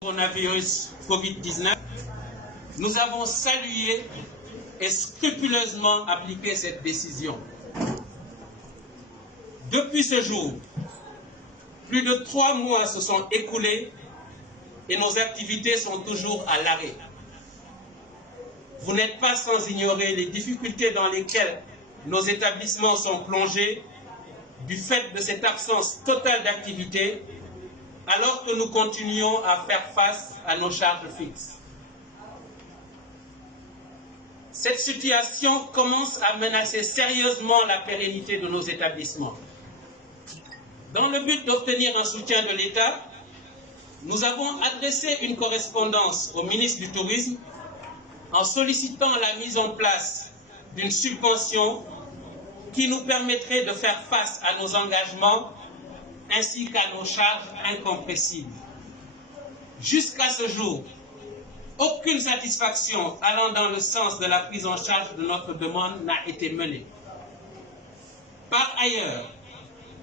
Coronavirus Covid-19, nous avons salué et scrupuleusement appliqué cette décision. Depuis ce jour, plus de 3 mois se sont écoulés et nos activités sont toujours à l'arrêt. Vous n'êtes pas sans ignorer les difficultés dans lesquelles nos établissements sont plongés du fait de cette absence totale d'activité, alors que nous continuons à faire face à nos charges fixes. Cette situation commence à menacer sérieusement la pérennité de nos établissements. Dans le but d'obtenir un soutien de l'État, nous avons adressé une correspondance au ministre du Tourisme en sollicitant la mise en place d'une subvention qui nous permettrait de faire face à nos engagements ainsi qu'à nos charges incompressibles. Jusqu'à ce jour, aucune satisfaction allant dans le sens de la prise en charge de notre demande n'a été menée. Par ailleurs,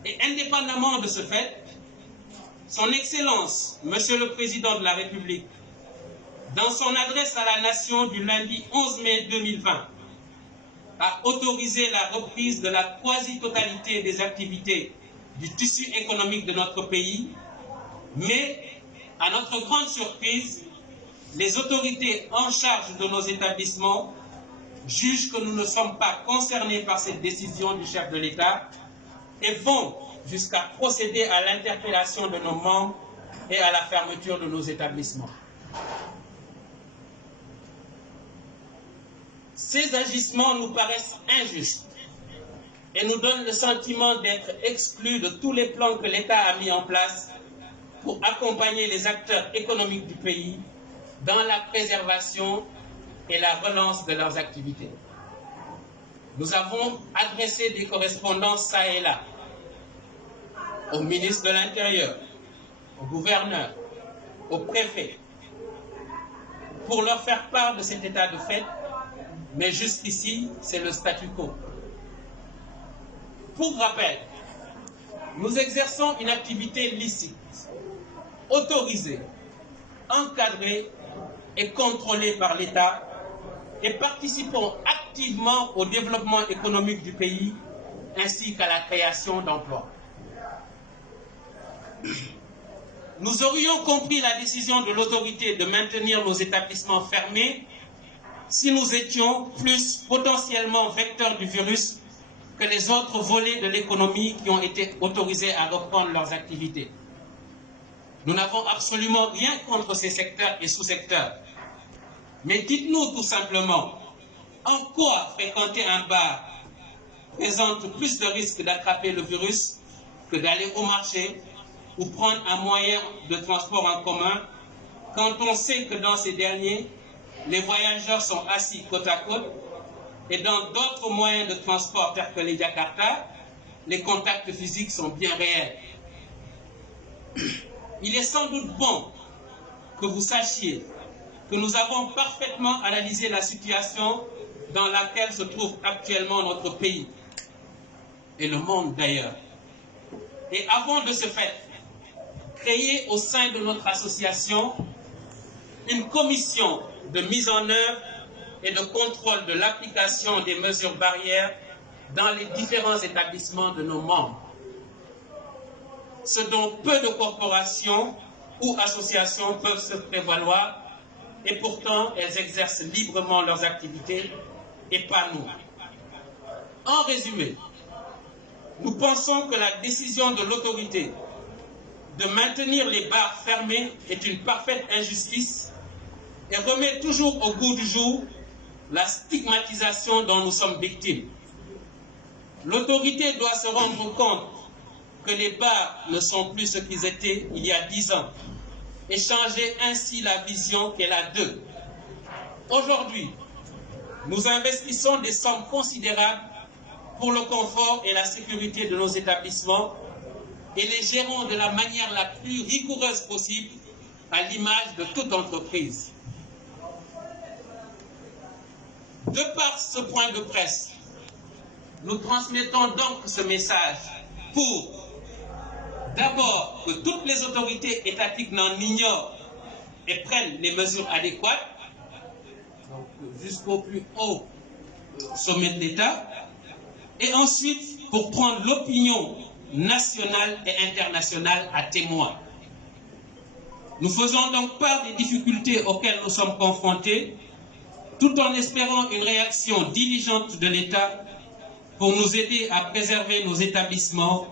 et indépendamment de ce fait, Son Excellence, Monsieur le Président de la République, dans son adresse à la Nation du lundi 11 mai 2020, a autorisé la reprise de la quasi-totalité des activités du tissu économique de notre pays, mais, à notre grande surprise, les autorités en charge de nos établissements jugent que nous ne sommes pas concernés par cette décision du chef de l'État et vont jusqu'à procéder à l'interpellation de nos membres et à la fermeture de nos établissements. Ces agissements nous paraissent injustes et nous donnent le sentiment d'être exclus de tous les plans que l'État a mis en place pour accompagner les acteurs économiques du pays dans la préservation et la relance de leurs activités. Nous avons adressé des correspondances ça et là au ministre de l'Intérieur, au gouverneur, au préfet, pour leur faire part de cet état de fait, mais jusqu'ici, c'est le statu quo. Pour rappel, nous exerçons une activité licite, autorisée, encadrée et contrôlée par l'État et participons activement au développement économique du pays ainsi qu'à la création d'emplois. Nous aurions compris la décision de l'autorité de maintenir nos établissements fermés si nous étions plus potentiellement vecteurs du virus que les autres volets de l'économie qui ont été autorisés à reprendre leurs activités. Nous n'avons absolument rien contre ces secteurs et sous-secteurs. Mais dites-nous tout simplement, en quoi fréquenter un bar présente plus de risques d'attraper le virus que d'aller au marché ou prendre un moyen de transport en commun quand on sait que dans ces derniers, les voyageurs sont assis côte à côte et dans d'autres moyens de transport tels que les Jakarta, les contacts physiques sont bien réels. Il est sans doute bon que vous sachiez que nous avons parfaitement analysé la situation dans laquelle se trouve actuellement notre pays et le monde d'ailleurs. Et avant de ce fait, créer au sein de notre association une commission de mise en œuvre et de contrôle de l'application des mesures barrières dans les différents établissements de nos membres. Ce dont peu de corporations ou associations peuvent se prévaloir et pourtant elles exercent librement leurs activités et pas nous. En résumé, nous pensons que la décision de l'autorité de maintenir les bars fermés est une parfaite injustice et remet toujours au goût du jour la stigmatisation dont nous sommes victimes. L'autorité doit se rendre compte que les bars ne sont plus ce qu'ils étaient il y a 10 ans et changer ainsi la vision qu'elle a d'eux. Aujourd'hui, nous investissons des sommes considérables pour le confort et la sécurité de nos établissements et les gérons de la manière la plus rigoureuse possible à l'image de toute entreprise. De par ce point de presse, nous transmettons donc ce message pour, d'abord, que toutes les autorités étatiques n'en ignorent et prennent les mesures adéquates, jusqu'au plus haut sommet de l'État, et ensuite pour prendre l'opinion nationale et internationale à témoin. Nous faisons donc part des difficultés auxquelles nous sommes confrontés, tout en espérant une réaction diligente de l'État pour nous aider à préserver nos établissements,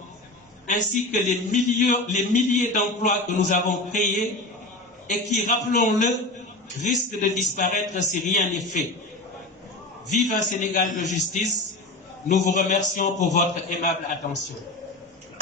ainsi que les milliers d'emplois que nous avons créés et qui, rappelons-le, risquent de disparaître si rien n'est fait. Vive un Sénégal de justice. Nous vous remercions pour votre aimable attention.